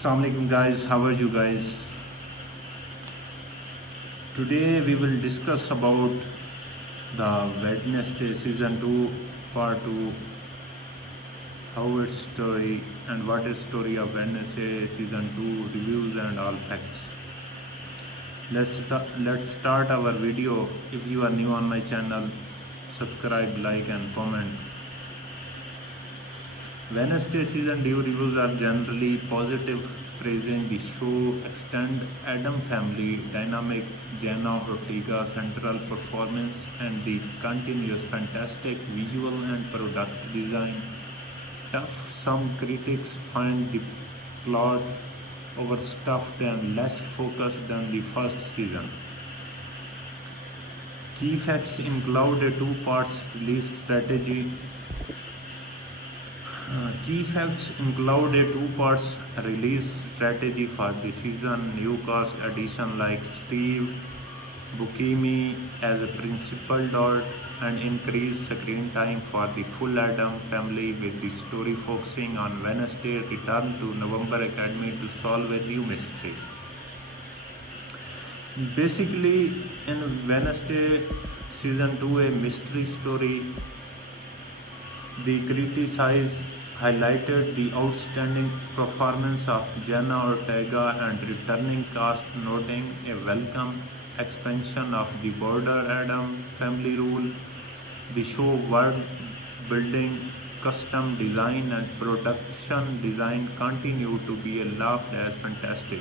Assalamualaikum guys, how are you guys? Today we will discuss about the Wednesday season 2 part 2, how its story and what is story of Wednesday season 2 reviews and all facts. Let's start our video. If you are new on my channel, subscribe, like and comment. Wednesday season 2 reviews are generally positive, praising the show extend Adam family dynamic, Jenna Ortega central performance, and the continuous fantastic visual and product design. Tough, some critics find the plot overstuffed and less focused than the first season. Key facts include a two-parts release strategy. Key facts include a two-parts release strategy for the season, new cast addition like Steve Buscemi as a principal dot, and increased screen time for the full Adam family, with the story focusing on Wednesday return to November Academy to solve a new mystery. Basically, in Wednesday season 2, a mystery story, the criticized highlighted the outstanding performance of Jenna Ortega and returning cast, noting a welcome expansion of the Border Adam family rule. The show world building, custom design and production design continue to be laughed as fantastic.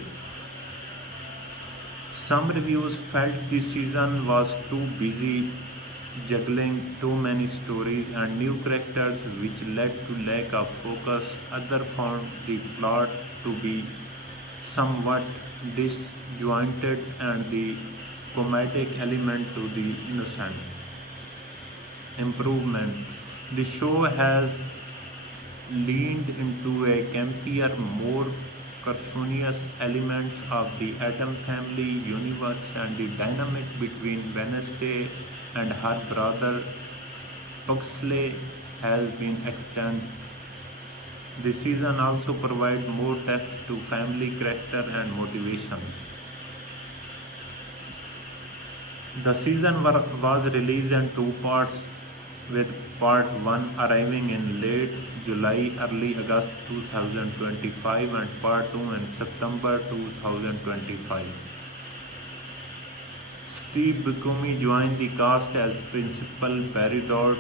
Some reviews felt the season was too busy juggling too many stories and new characters, which led to lack of focus. Others found the plot to be somewhat disjointed and the comedic element to the innocent. Improvement. The show has leaned into a campier, more cartoonish elements of the Atom family universe, and the dynamic between Wednesday and her brother Pugsley has been extended. The season also provides more depth to family character and motivations. The season was released in two parts, with part 1 arriving in late July, early August 2025 and part 2 in September 2025. Steve Buscemi joined the cast as Principal Barry Dodd,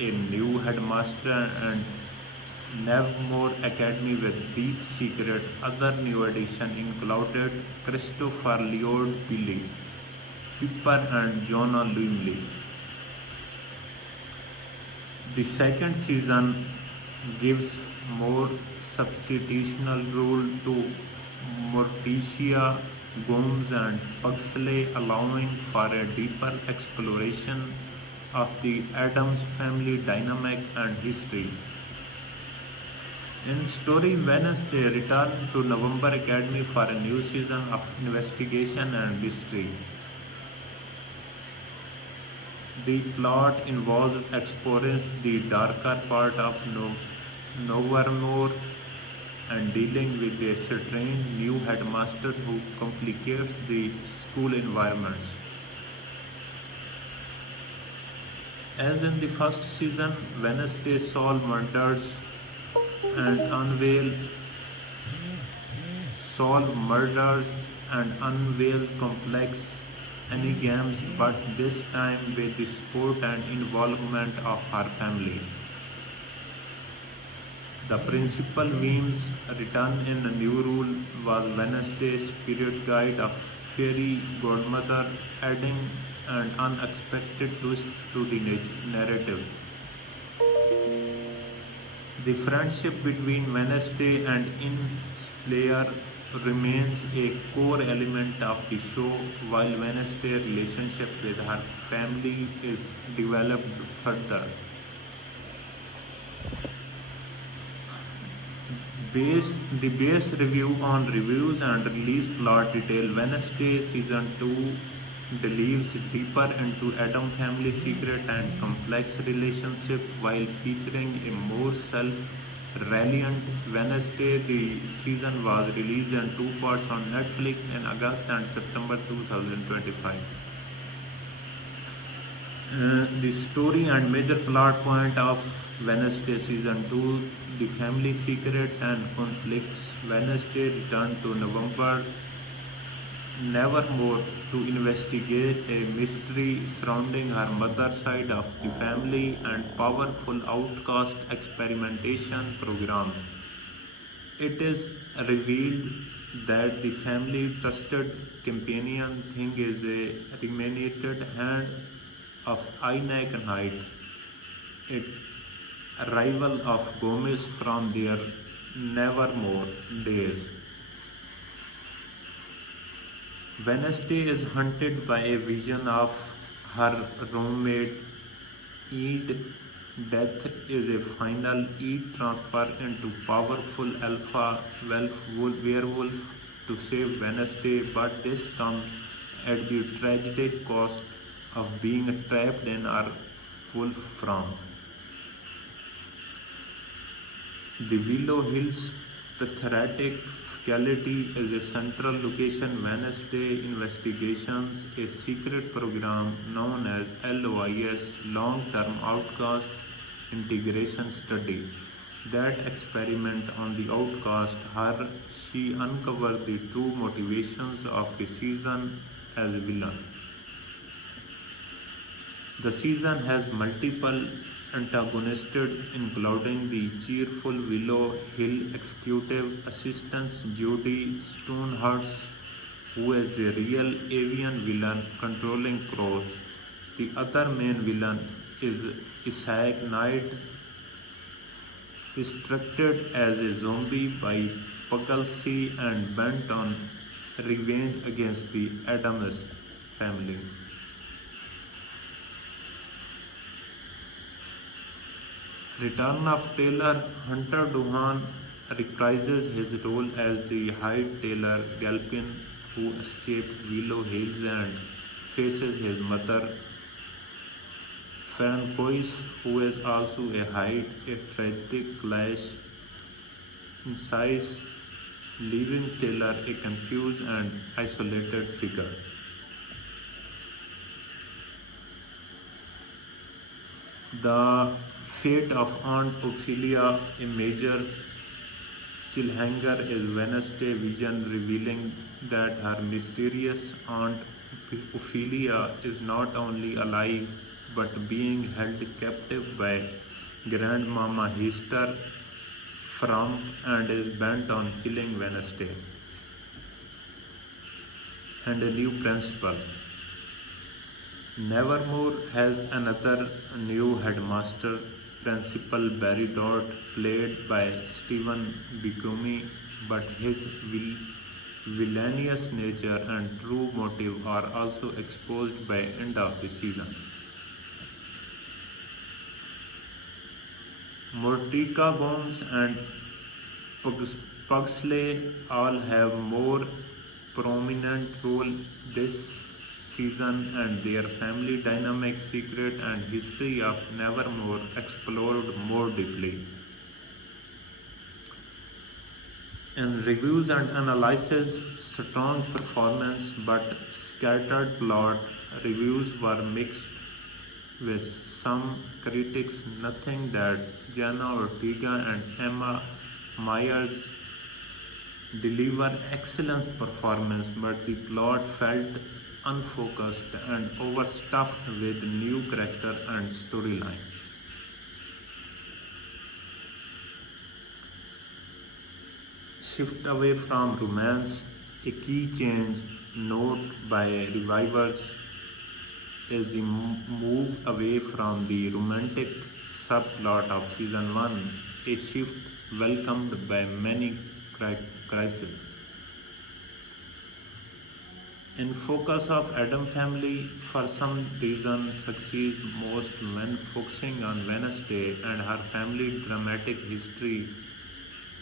a new headmaster, and Nevermore Academy with Deep Secret. Other new additions included Christopher Lloyd Billy, Pipper and Jonah Lumley. The second season gives more substitutional role to Morticia, Gomes and Pugsley, allowing for a deeper exploration of the Addams family dynamic and history. In story, Wednesday returned to November Academy for a new season of investigation and mystery. The plot involves exploring the darker part of Nevermore and dealing with a strange new headmaster who complicates the school environments. As in the first season, Wednesday and unveil solve murders and unveil complex enigmas, but this time with the support and involvement of her family. The principal Weems' return in a new role was Wednesday's spirit guide of fairy godmother, adding an unexpected twist to the narrative. The friendship between Wednesday and Slayer remains a core element of the show, while Wednesday's relationship with her family is developed further. The base review on reviews and release plot detail. Wednesday season 2 delves deeper into Adam family secret and complex relationship while featuring a more self Reliant Wednesday. The season was released in two parts on Netflix in August and September 2025. The story and major plot point of Wednesday season 2, the family secret and conflicts. Wednesday returned to November Nevermore to investigate a mystery surrounding her mother's side of the family and powerful outcast experimentation program. It is revealed that the family trusted companion thing is a remunerated hand of Inak Knight, a rival of Gomez from their Nevermore days. Wednesday is haunted by a vision of her roommate Ed. Death is a final. Ed transfer into powerful alpha werewolf to save Wednesday, but this comes at the tragic cost of being trapped in her wolf form. The Willow Hills pathetic fatality is a central location. Wednesday investigations, a secret program known as LOIS, Long-Term Outcast Integration Study, that experiment on the outcast. Her she uncovers the true motivations of the season as a villain. The season has multiple antagonists, including the cheerful Willow Hill executive assistant Judy Stonehurst, who is the real avian villain controlling crows. The other main villain is Isaac Knight, instructed as a zombie by Pugglesy and bent on revenge against the Addams family. Return of Taylor. Hunter Duhan reprises his role as the Hyde Taylor Galpin, who escaped Willow Hills and faces his mother Francois, who is also a Hyde. A tragic clash ensues, leaving Taylor a confused and isolated figure. The fate of Aunt Ophelia, a major cliffhanger, is Wednesday vision revealing that her mysterious Aunt Ophelia is not only alive but being held captive by Grandmama Hester Frump and is bent on killing Wednesday. And a new principal. Nevermore has another new headmaster, Principal Barry Dodd, played by Stephen Buscemi, but his villainous nature and true motive are also exposed by end of the season. Mordecai Bones and Pugsley all have more prominent role this season, and their family dynamic, secret, and history of Nevermore explored more deeply. In reviews and analysis, strong performance but scattered plot. Reviews were mixed, with some critics noting that Jenna Ortega and Emma Myers deliver excellent performance, but the plot felt unfocused and overstuffed with new character and storyline. Shift away from romance. A key change noted by reviewers is the move away from the romantic subplot of season 1, a shift welcomed by many critics. In focus of Adam family, for some reason, succeeds most when focusing on Wednesday and her family dramatic history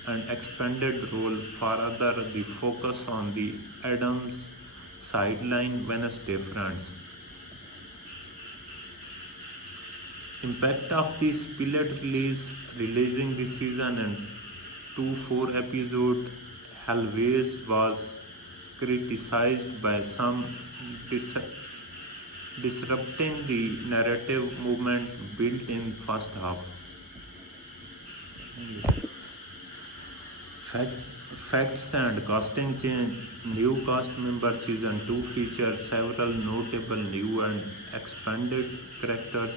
and expanded role. For other, the focus on the Adams sideline Wednesday friends. Impact of the pilot releasing this season and 2 4 episode Hellways was criticized by some dis- disrupting the narrative movement built in first half. Fact, Facts and casting change. New cast member season 2 features several notable new and expanded characters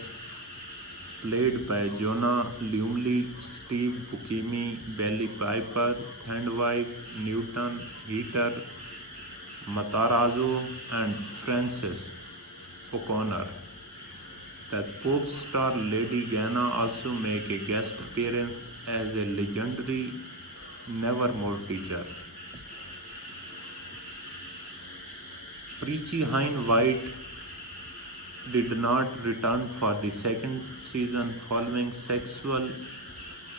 played by Jonah Lumley, Steve Buscemi, Belly Piper, Thandwife, Newton, Heater, Matarazzo, and Frances O'Connor. The pop star Lady Gaga also make a guest appearance as a legendary Nevermore teacher. Preachy Hein White did not return for the second season following sexual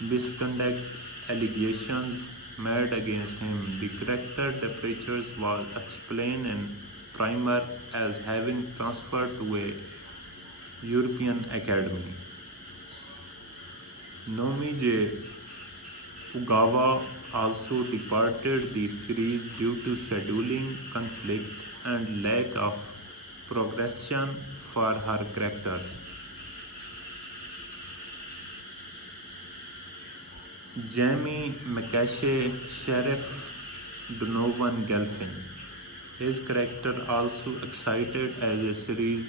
misconduct allegations made against him. The character departure was explained in Primer as having transferred to a European academy. Nomi J. Ogawa also departed the series due to scheduling conflict and lack of progression for her characters. Jamie McCashay, Sheriff Donovan Gelfin. His character also excited as a series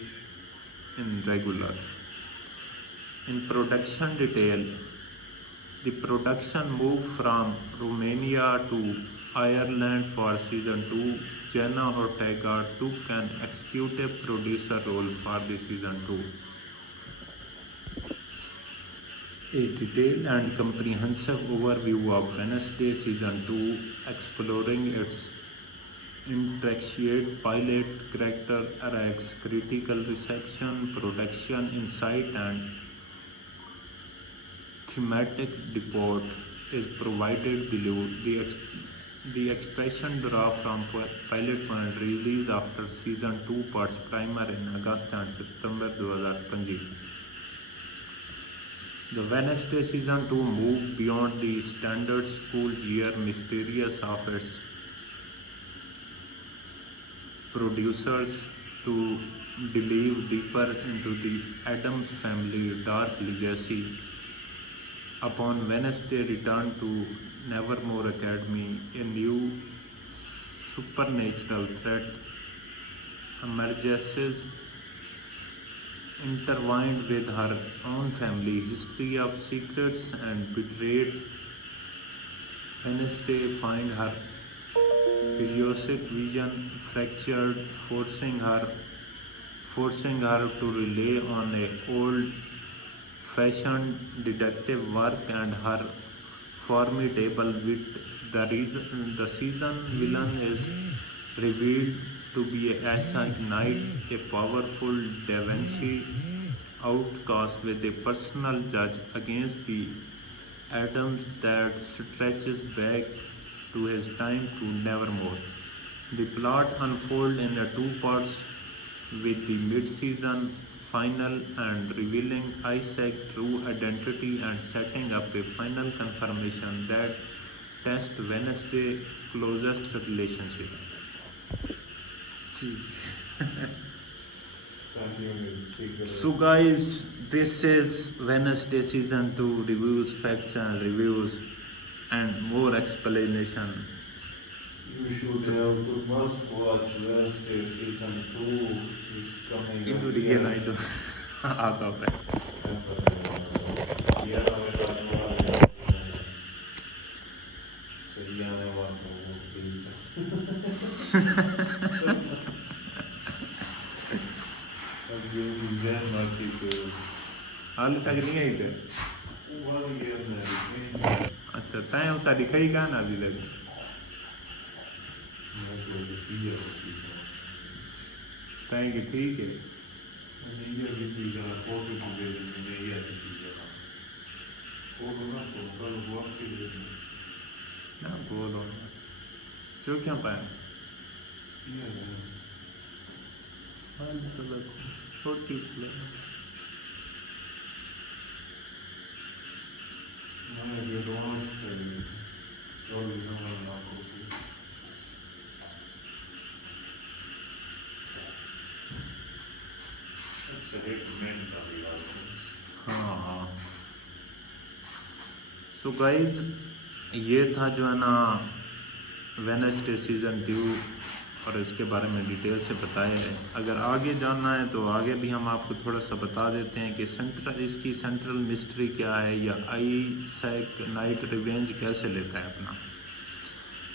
in regular. In production detail, the production moved from Romania to Ireland for season 2. Jenna Ortega took an executive producer role for the season 2. A detailed and comprehensive overview of Wednesday season 2, exploring its intricate pilot, character arcs, critical reception, production insight, and thematic depot is provided below. The expression derived from pilot point release after season 2 parts primer in August and September 2025. The Wednesday season 2 moved beyond the standard school year mysterious of its producers to delve deeper into the Addams family dark legacy. Upon Wednesday return to Nevermore Academy, a new supernatural threat emerges intertwined with her own family history of secrets and betrayed. Wednesday finds her physiologic vision fractured, forcing her to rely on a old-fashioned detective work and her formidable wit. The season villain is revealed to be Asa Knight, a powerful Da Vinci outcast with a personal judge against the Adams that stretches back to his time to Nevermore. The plot unfolds in two parts, with the mid-season final and revealing Isaac's true identity and setting up a final confirmation that tests Wednesday's closest relationship. So guys, this is Wednesday season 2 reviews, facts and reviews and more explanation. You should have to must watch Wednesday season 2 is coming In up real here. I don't आता है. हाल तक नहीं आई थे. अच्छा तय उता दिखाई कहाँ ना दिले. तय कि ठीक है. ना बोलो जो क्या पाया. हाल तो देखो छोटी हाँ, ये दोनों चाहिए। और भी ना कोई। अच्छा, एक मिनट अभी हाँ हाँ। सो गाइज, ये था जो है ना वेडनेसडे सीज़न 2 और इसके बारे में डिटेल से बताया है। अगर आगे जानना है तो आगे भी हम आपको थोड़ा सा बता देते हैं कि इसकी सेंट्रल मिस्ट्री क्या है, या आइजैक नाइट रिवेंज कैसे लेता है अपना।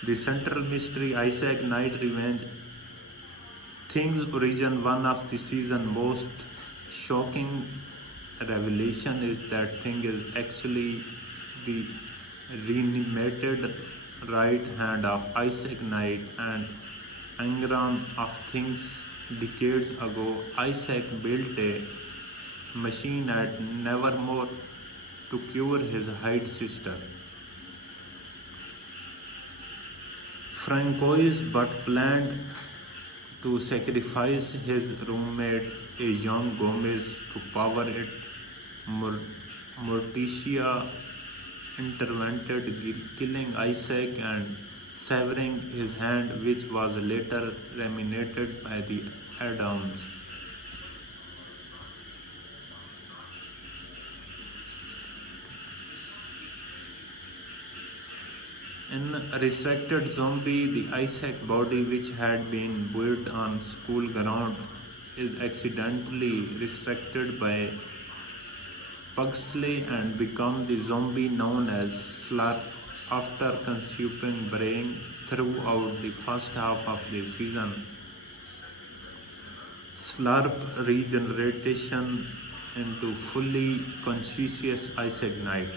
The central mystery Isaac night revenge things origin. One of the season most shocking revelation is that thing is actually the reanimated right hand of Isaac Knight and engram of things. Decades ago, Isaac built a machine at Nevermore to cure his Hyde sister Francois, but planned to sacrifice his roommate, a young Gomez, to power it. Morticia intervened, killing Isaac and severing his hand, which was later reanimated by the Adams. In Resurrected Zombie, the Isaac body, which had been built on school ground, is accidentally resurrected by Pugsley and become the zombie known as Slurp after consuming brain throughout the first half of the season. Slurp regeneration into fully conscious Isaac Knight.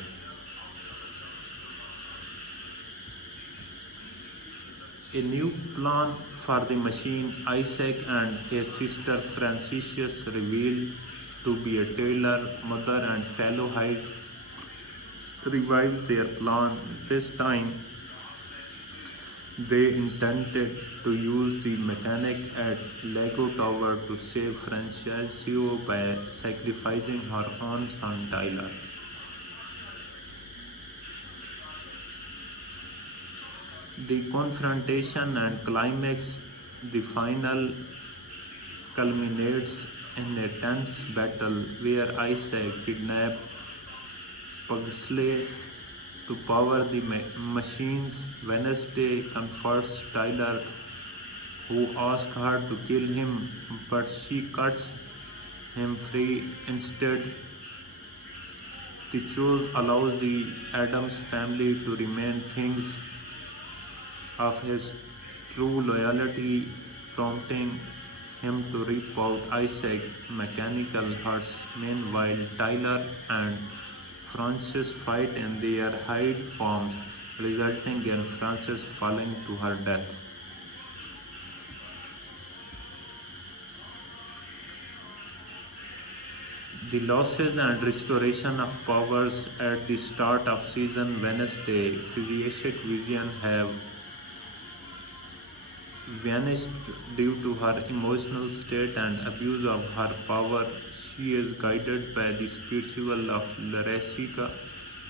A new plan for the machine. Isaac and his sister Francis, revealed to be a tailor, mother and fellow Hyde, revived their plan. This time they intended to use the mechanic at Lego Tower to save Francesco by sacrificing her own son Tyler. The confrontation and climax, the final, culminates in a tense battle where Isaac kidnaps Pugsley to power the machines. Wednesday confronts Tyler, who asks her to kill him, but she cuts him free instead. The choice allows the Adams family to remain things of his true loyalty, prompting him to rip out Isaac's mechanical hearts. Meanwhile, Tyler and Francis fight in their Hyde forms, resulting in Francis falling to her death. The losses and restoration of powers at the start of season. Wednesday, Physiacic Vision have vanished due to her emotional state and abuse of her power. She is guided by the spiritual of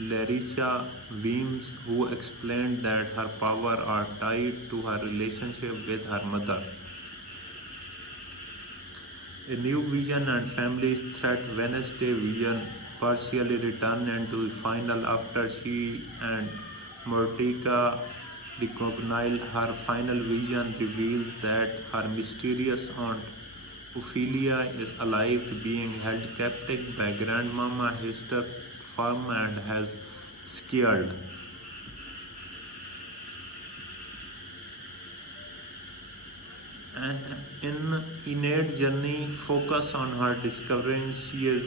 Larissa Weems, who explained that her power are tied to her relationship with her mother. A new vision and family's threat. Wednesday Vision partially returned into the final after she and Mortica reconcile. Her final vision reveals that her mysterious aunt Ophelia is alive, being held captive by Grandmama Hester Farm and has scared. In Innate Journey, focus on her discovering she is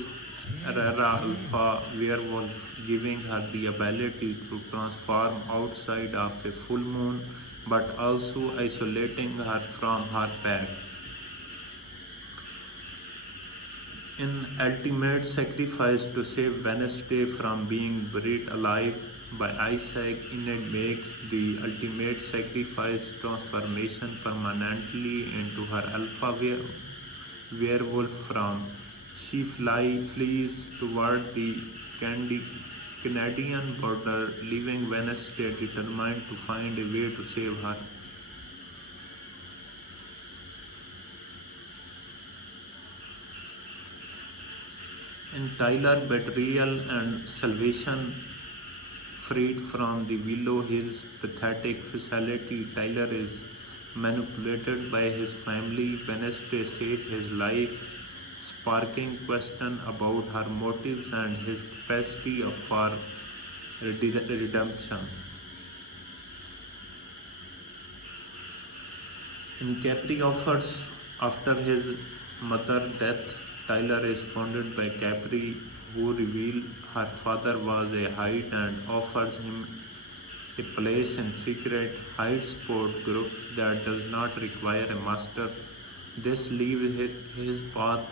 Rara Alpha werewolf, giving her the ability to transform outside of a full moon, but also isolating her from her pack. In Ultimate Sacrifice, to save Wednesday from being buried alive by Isaac, Enid makes the ultimate sacrifice transformation permanently into her alpha werewolf form. She flees toward the Canadian border, leaving Wednesday determined to find a way to save her. In Tyler betrayal and salvation, freed from the Willow Hills pathetic facility, Tyler is manipulated by his family. Wednesday saves his life, sparking question about her motives and his capacity for redemption. In Capri offers, after his mother's death, Tyler is founded by Capri, who reveals her father was a Hyde and offers him a place in secret Hyde sport group that does not require a master. This leaves his path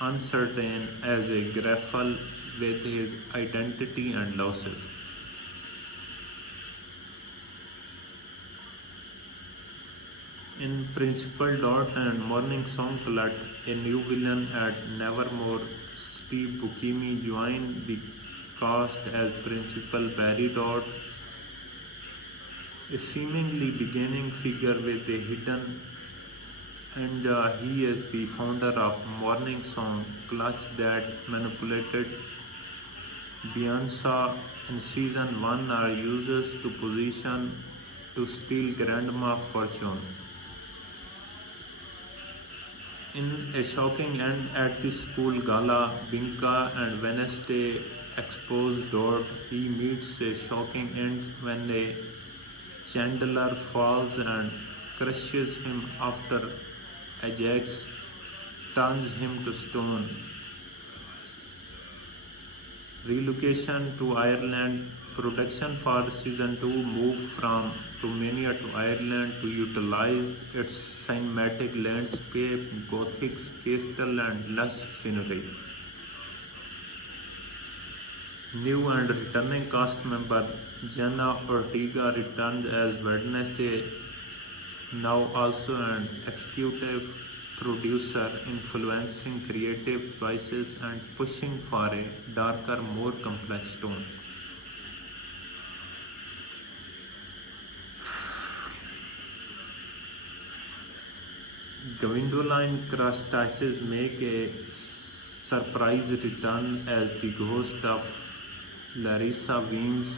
uncertain as he grapples with his identity and losses. In Principal Dot and Morning Song Club, a new villain at Nevermore, Steve Buscemi joined the cast as Principal Barry Dot, a seemingly beginning figure with a hidden, and he is the founder of Morning Song Clutch that manipulated Beyonce in season 1 are used to position to steal Grandma Fortune. In a shocking end at the school gala, Binka and Wednesday expose Dot. He meets a shocking end when a chandelier falls and crushes him after Ajax turns him to stone. Relocation to Ireland. Production for season 2 moved from Romania to Ireland to utilize its cinematic landscape, Gothic castle and lush scenery. New and returning cast member Jenna Ortega returns as Wednesday, now also an executive producer, influencing creative choices and pushing for a darker, more complex tone. Gwendoline Christakis make a surprise return as the ghost of Larissa Weems,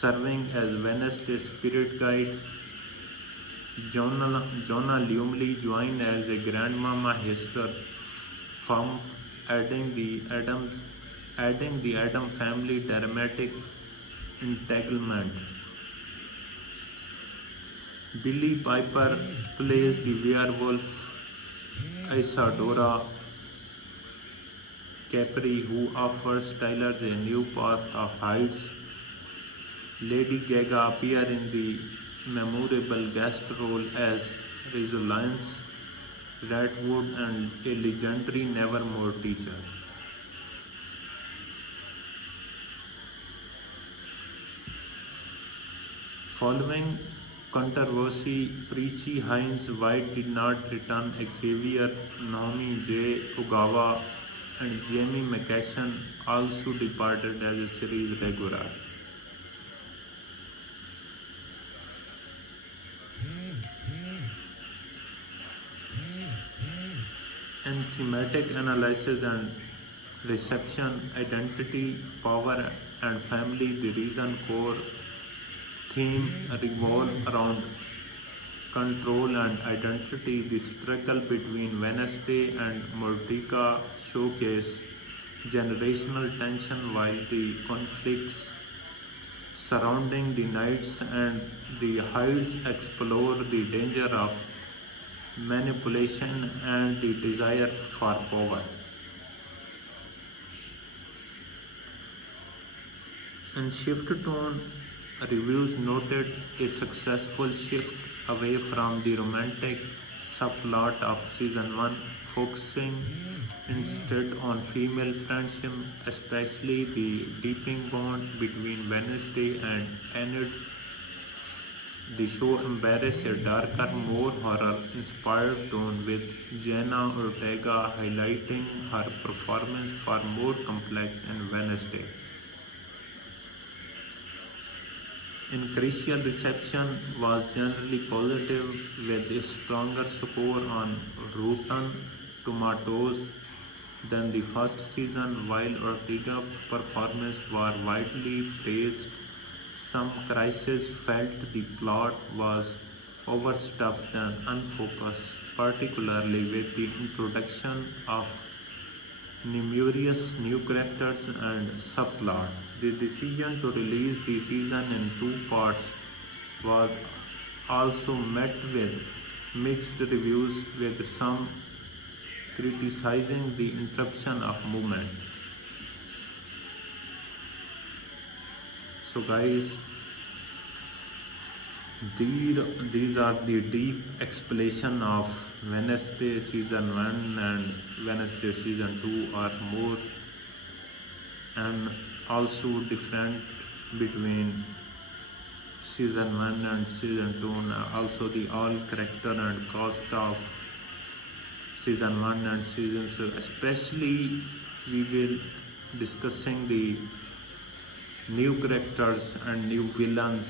serving as Wednesday's spirit guide. Jonah Lumley joined as a grandmama Hester Fump, adding the Adam family dramatic entanglement. Billy Piper plays the werewolf Isadora Capri, who offers Tyler a new path of heights. Lady Gaga appears in the memorable guest role as Rosalind Redwood and a legendary Nevermore teacher. Following controversy, Preachy Hines White did not return. Xavier, Naomi J. Ogawa, and Jamie McCashin also departed as a series regular. In thematic analysis and reception, identity, power, and family, the reason core theme revolve around control and identity. The struggle between Wednesday and Mordecai showcase generational tension, while the conflicts surrounding the Knights and the Hydes explore the danger of manipulation and the desire for power. In shift tone, reviews noted a successful shift away from the romantic subplot of season 1, focusing instead on female friendship, especially the deepening bond between Wednesday and Enid. The show embraces a darker, more horror-inspired tone, with Jenna Ortega highlighting her performance far more complex in Wednesday. Critical reception was generally positive, with a stronger score on Rotten Tomatoes than the first season. While Ortega's performance was widely praised, some critics felt the plot was overstuffed and unfocused, particularly with the introduction of numerous new characters and subplots. The decision to release the season in two parts was also met with mixed reviews, with some criticizing the interruption of movement. So guys, these are the deep explanation of Wednesday season 1 and Wednesday season 2 are more and also different between season 1 and season 2, and also the all character and cast of season 1 and season 2. Especially we will discussing the new characters and new villains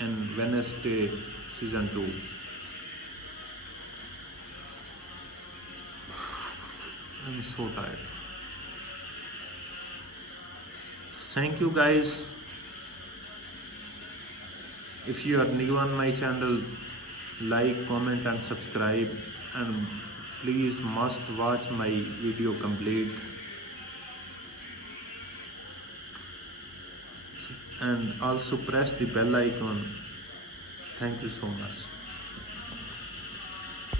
in Wednesday season 2. I'm so tired. Thank you guys. If you are new on my channel, like, comment and subscribe, and please must watch my video complete, and also press the bell icon. Thank you so much.